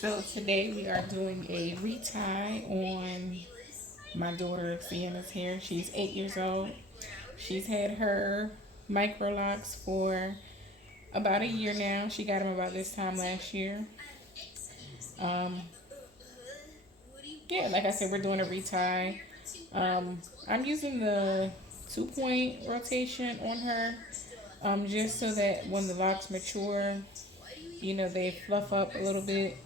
So today we are doing a retie on my daughter Cienna's hair. She's 8 years old. She's had her microlocs for about a year now. She got them about this time last year. Um, yeah, like I said, we're doing a retie. I'm using the 2 point rotation on her, just so that when the locks mature, they fluff up a little bit.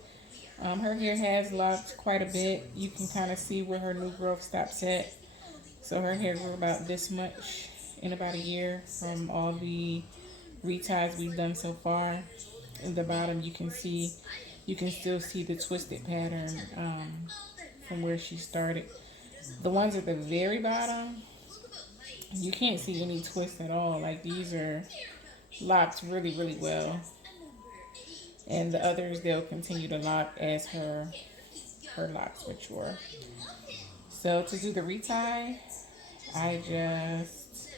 Her hair has locked quite a bit. You can kind of see where her new growth stops at. So her hair grew about this much in about a year from all the reties we've done so far. In the bottom, you can still see the twisted pattern from where she started. The ones at the very bottom, you can't see any twist at all. Like these are locked really, really well. And the others, they'll continue to lock as her locks mature. So to do the retie, I just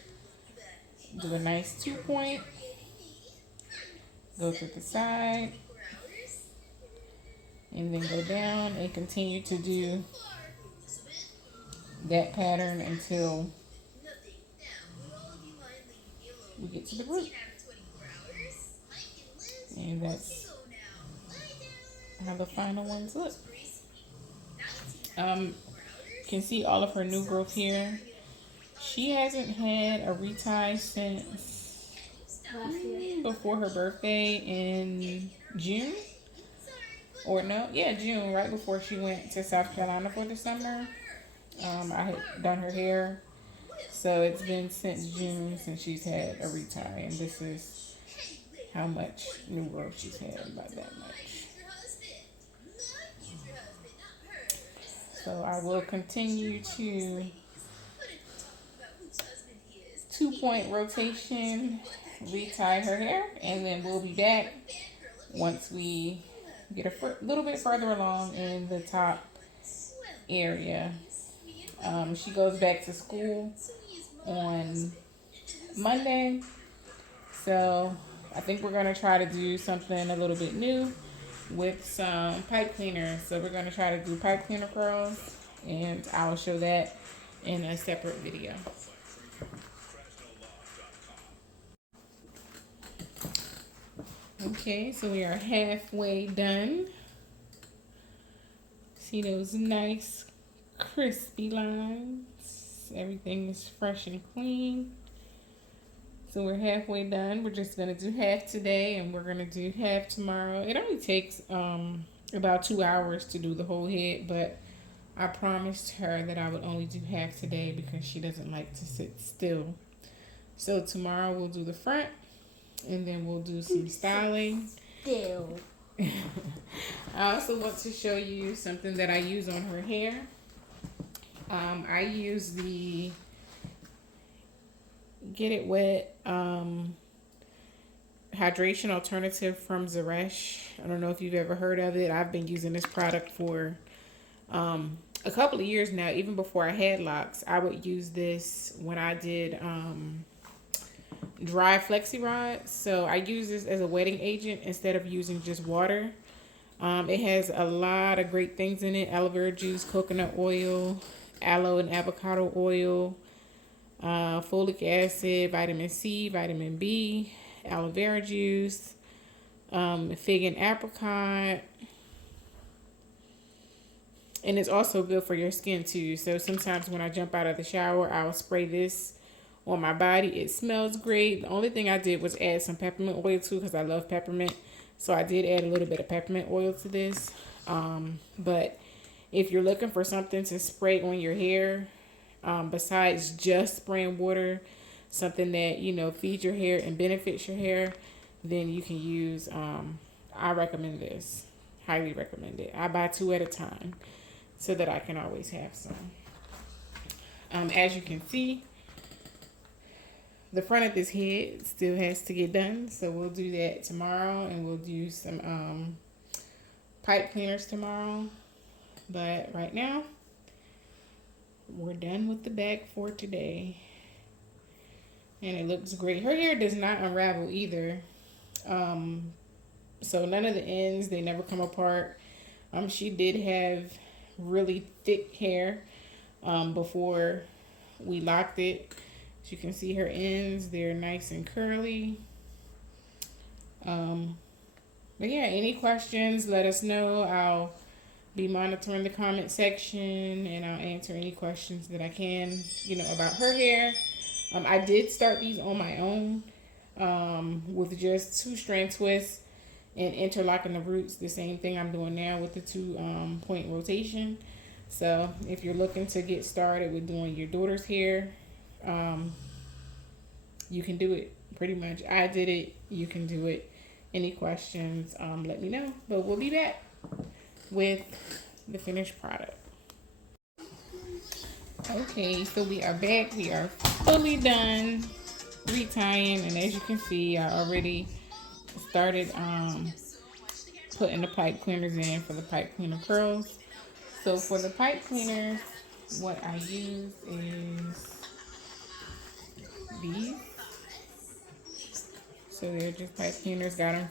do a nice 2 point, go to the side, and then go down and continue to do that pattern until we get to the root. And that's how the final ones look. You can see all of her new growth here. She hasn't had a retie since before her birthday in June. Or no, yeah, June, right before she went to South Carolina for the summer. I had done her hair. So it's been since June since she's had a retie. And this is how much new growth she's had, about that much. So I will continue to 2 point rotation, retie her hair, and then we'll be back once we get a little bit further along in the top area. She goes back to school on Monday, so I think we're going to try to do something a little bit new with some pipe cleaners. So we're going to try to do pipe cleaner curls, and I'll show that in a separate video. Okay, so we are halfway done. See those nice crispy lines? Everything is fresh and clean. So we're halfway done. We're just gonna do half today and we're gonna do half tomorrow. It only takes about 2 hours to do the whole head, but I promised her that I would only do half today because she doesn't like to sit still. So tomorrow we'll do the front and then we'll do some styling. Still. I also want to show you something that I use on her hair. I use the Get It Wet hydration alternative from Zeresh. I don't know if you've ever heard of it. I've been using this product for a couple of years now. Even before I had locks, I would use this when I did dry flexi rods. So I use this as a wetting agent instead of using just water. It has a lot of great things in it: aloe vera juice, coconut oil, aloe and avocado oil, folic acid, vitamin C, vitamin B, aloe vera juice, fig and apricot. And it's also good for your skin too. So sometimes when I jump out of the shower, I'll spray this on my body. It smells great. The only thing I did was add some peppermint oil too because I love peppermint. So I did add a little bit of peppermint oil to this. But if you're looking for something to spray on your hair, besides just spraying water, something that, feeds your hair and benefits your hair, then you can use, I recommend this. Highly recommend it. I buy 2 at a time so that I can always have some. As you can see, the front of this head still has to get done, so we'll do that tomorrow, and we'll do some pipe cleaners tomorrow. But right now, we're done with the back for today, and it looks great. Her hair does not unravel either, so none of the ends, they never come apart. She did have really thick hair before we locked it. As you can see, her ends, they're nice and curly. But yeah, any questions, let us know. I'll be monitoring the comment section and I'll answer any questions that I can, about her hair. I did start these on my own with just 2-strand twists and interlocking the roots, the same thing I'm doing now with the 2-point rotation. So if you're looking to get started with doing your daughter's hair, you can do it. Pretty much I did it, you can do it. Any questions, let me know. But we'll be back with the finished product. Okay, so we are back. We are fully done retying, and as you can see, I already started putting the pipe cleaners in for the pipe cleaner curls. So for the pipe cleaners, what I use is these. So they're just pipe cleaners. I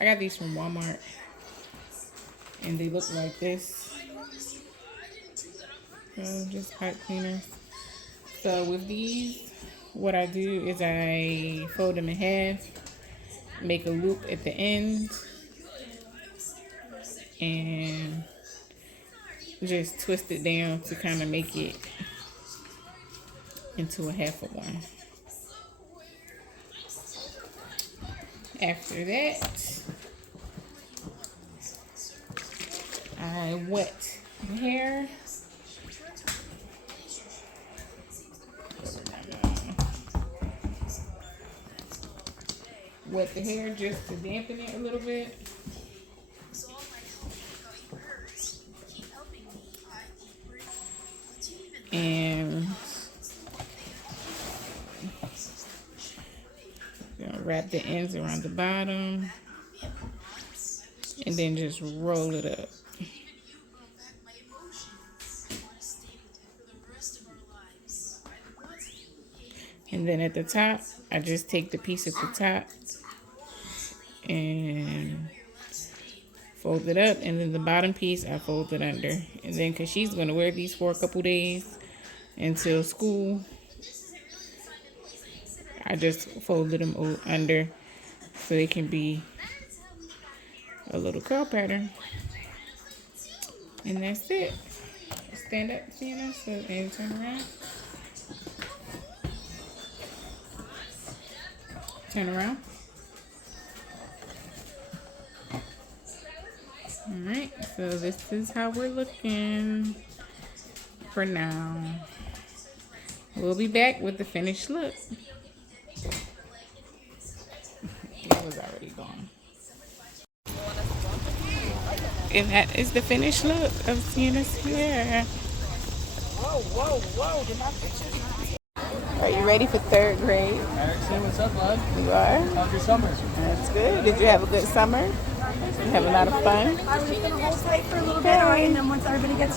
got these from Walmart, and they look like this. So just pipe cleaners. So with these, what I do is I fold them in half, make a loop at the end, and just twist it down to kind of make it into a half of one. After that, I wet the hair. Wet the hair just to dampen it a little bit. And wrap the ends around the bottom and then just roll it up. And then at the top, I just take the piece at the top and fold it up, and then the bottom piece I fold it under. And then because she's going to wear these for a couple days until school, I just folded them under so they can be a little curl pattern. And that's it. Stand up, Cienna, and turn around. Turn around. Alright, so this is how we're looking for now. We'll be back with the finished look. It was already gone. And that is the finished look of Cienna's hair. Whoa, did my pictures? Are you ready for 3rd grade? Hey, what's up, bud? You are? How's your summer? That's good. Did you have a good summer? You have a lot of fun? I'm just going to hold tight for a little bit, all right? And then once everybody gets